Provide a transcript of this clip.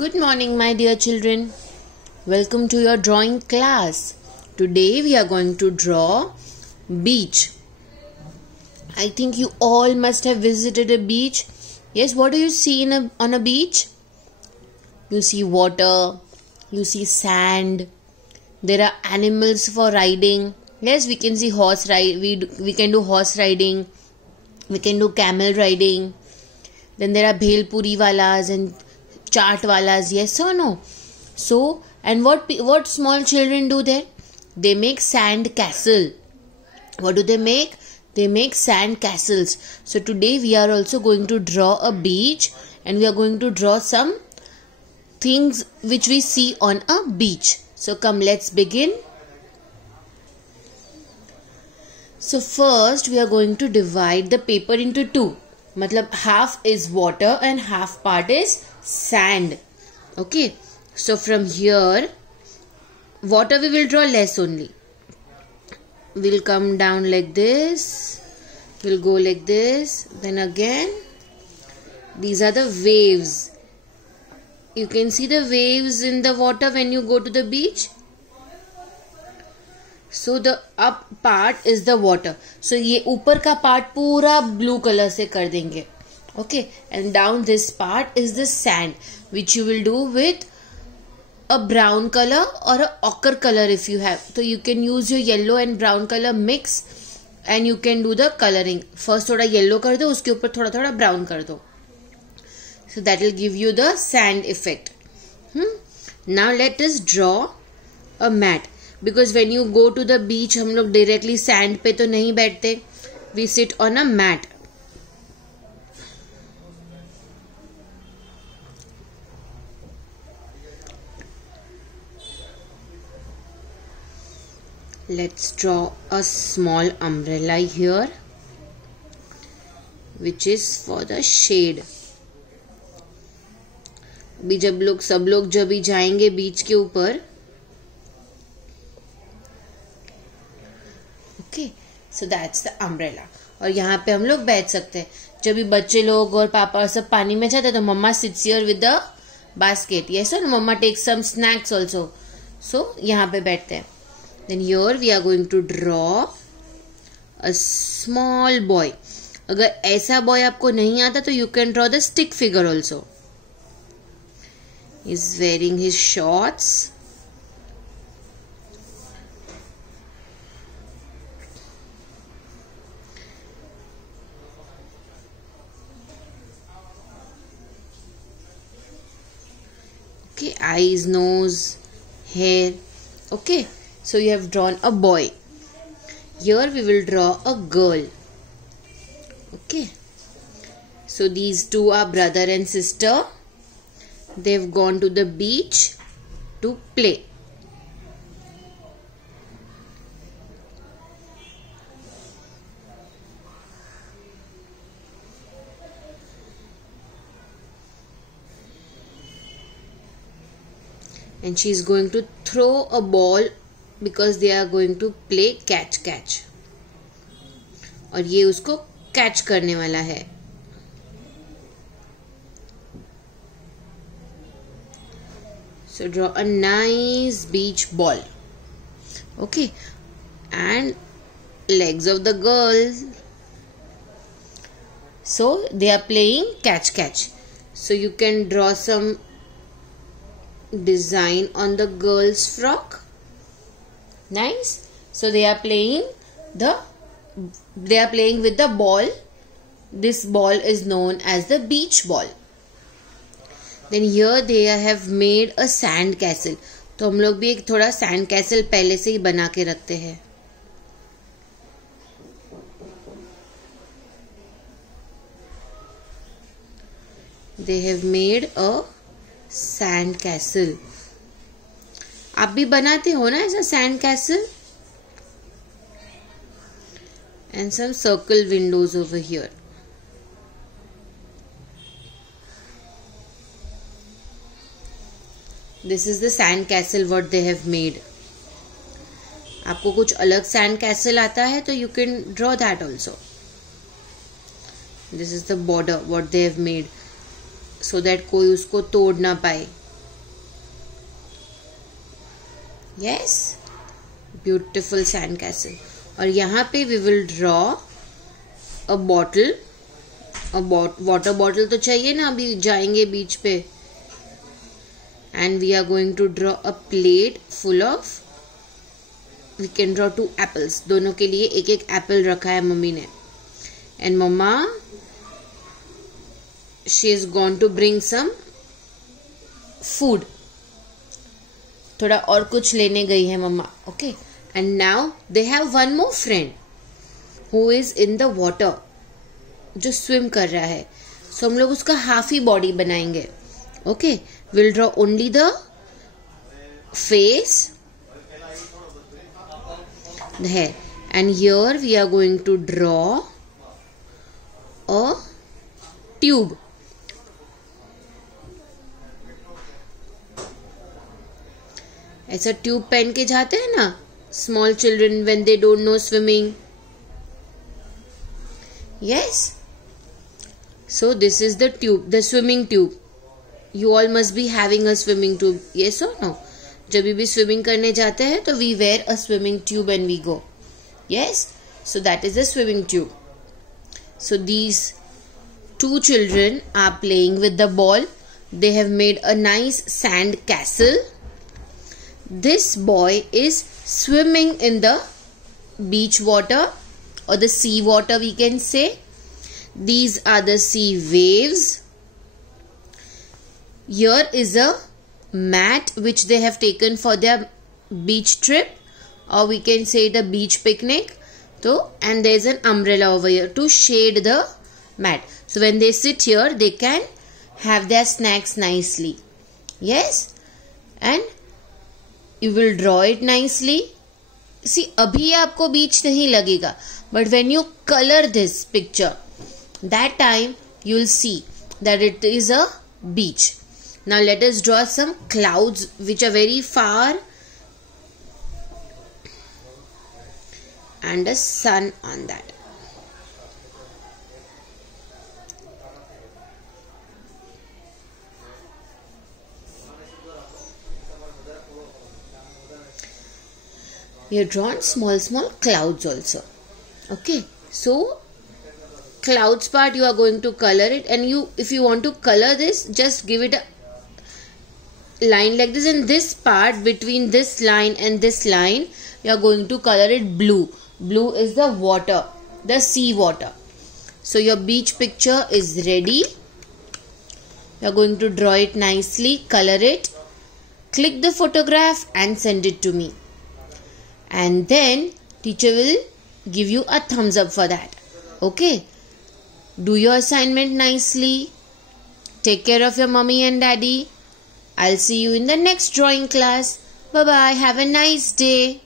Good morning, my dear children. Welcome to your drawing class. Today we are going to draw beach. I think you all must have visited a beach. Yes, what do you see on a beach? You see water, you see sand. There are animals for riding. Yes, we can see horse ride. We can do horse riding. We can do camel riding. Then there are bhel puri walas and chaat walas. Yes or no? So, and what small children do there? They make sand castle. What do they make? They make sand castles. So today we are also going to draw a beach, and we are going to draw some things which we see on a beach. So come, let's begin. So first we are going to divide the paper into two. Matlab half is water and half part is sand. Okay. So from here, water we will draw less only. We'll come down like this. We'll go like this. Then again, these are the waves. You can see the waves in the water when you go to the beach. So the up part is the water. So ये ऊपर का part पूरा blue color से कर देंगे. Okay, and down this part is the sand, which you will do with a brown color or a ochre color if you have. So you can use your yellow and brown color mix, and you can do the coloring. First थोड़ा yellow कर दो, उसके ऊपर थोड़ा थोड़ा brown कर दो. So that will give you the sand effect. Now let us draw a mat. Because when you go to the beach, हम लोग directly sand पे तो नहीं बैठते. We sit on a mat. Let's draw a small umbrella here, which is for the shade. अभी सब लोग जब भी जाएंगे बीच के ऊपर, okay, so that's the umbrella. और यहाँ पे हम लोग बैठ सकते हैं. जब भी बच्चे लोग और पापा सब पानी में जाते हैं तो mama sits here with the basket. Yes और mama take some snacks also. So यहाँ पे बैठते हैं. Then here we are going to draw a small boy. अगर ऐसा बॉय आपको नहीं आता तो you can draw the stick figure also. He is wearing his shorts. Okay, eyes, nose, hair. Okay, so you have drawn a boy. Here we will draw a girl. Okay, so these two are brother and sister. They've gone to the beach to play. And she is going to throw a ball because they are going to play catch. और ये उसको catch करने वाला है. So draw a nice beach ball. Okay. And legs of the girls. So they are playing catch. So you can draw some design on the girl's frock. Nice. So they are playing with the ball. This ball is known as the beach ball. Then here they have made a sand castle. तो हम लोग भी एक थोड़ा sand castle पहले से ही बना के रखते हैं. They have made a sand castle. आप भी बनाते हो ना ऐसा sand castle? And some circle windows over here. This is the sand castle what they have made. आपको कुछ अलग sand castle आता है तो you can draw that also. This is the border what they have made. so that कोई उसको तोड़ ना पाए. Yes, beautiful sand castle. और यहाँ पे we will draw a bottle. Water bottle तो चाहिए ना, अभी जाएंगे बीच पे. And we are going to draw a plate full of, we can draw 2 apples. दोनों के लिए एक एक एप्पल रखा है मम्मी ने. And mama, she is gone to bring some food. थोड़ा और कुछ लेने गई है मम्मा. Okay. And now they have one more friend who is in the water, जो स्विम कर रहा है. सो हम लोग उसका हाफ ही बॉडी बनाएंगे. Okay, will draw only the face, the hair, and here we are going to draw a tube. ऐसा ट्यूब पहन के जाते हैं ना small children when they don't know swimming. Yes. So this is the tube, the swimming tube. You all must be having a swimming tube. Yes or no? जब भी swimming करने जाते हैं तो we wear a swimming tube and we go. Yes. So that is the swimming tube. So these 2 children are playing with the ball. They have made a nice sand castle. This boy is swimming in the beach water, or the sea water we can say. These are the sea waves. Here is a mat which they have taken for their beach trip, or we can say the beach picnic. So, and there is an umbrella over here to shade the mat. So when they sit here, they can have their snacks nicely. Yes, and you will draw it nicely. See, अभी आपको बीच नहीं लगेगा, but when you color this picture, that time you will see that it is a beach. Now let us draw some clouds which are very far and a sun on that. We have drawn small clouds also. Okay, so clouds part you are going to color it, and you, if you want to color this, just give it a line like this. In this part between this line and this line, you are going to color it blue. Blue is the water, the sea water. So your beach picture is ready. You are going to draw it nicely, color it, click the photograph and send it to me. And then teacher will give you a thumbs up for that. Okay, do your assignment nicely. Take care of your mommy and daddy. I'll see you in the next drawing class. Bye bye. Have a nice day.